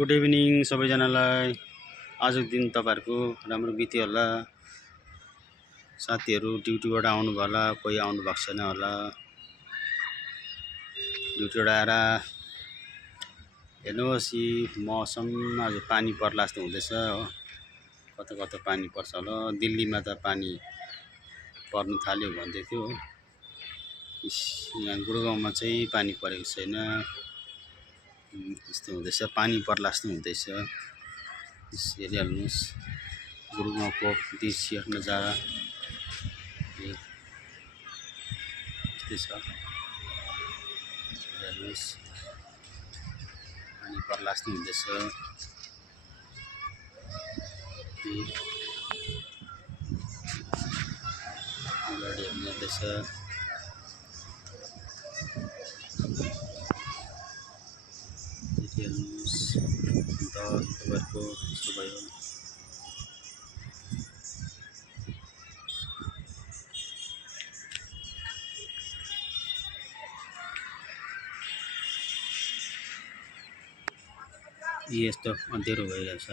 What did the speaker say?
Good evening सबैजनालाई। आजको दिन तपाईहरुको राम्रो बित्यो होला। साथीहरु ड्युटीबाट आउनु भयो होला, कोही आउनु भएको छैन होला। ड्युटीबाट आएर हेर्नुहोस् यी मौसम आज पानी पर्ला जस्तो हुँदैछ हो। कता कता पानी पर्छ होला। दिल्लीमा त पानी पर्नु थाल्यो भन्दै थियो। यहाँ गुडगाउँमा चाहिँ पानी परेको छैन। यस्तो हुँदैछ, पानी पर्ला जस्तो हुँदैछ। हेरिहाल्नुहोस् गुडगाउँको दृश्य नजारा यस्तै छ। हेर्नुहोस् पानी पर्ला जस्तो हुँदैछ। गाडीहरू जाँदैछ। हेर्नुहोस् अन्त तपाईँहरुको यस्तो भयो। यस्तो अँध्यारो भइरहेछ।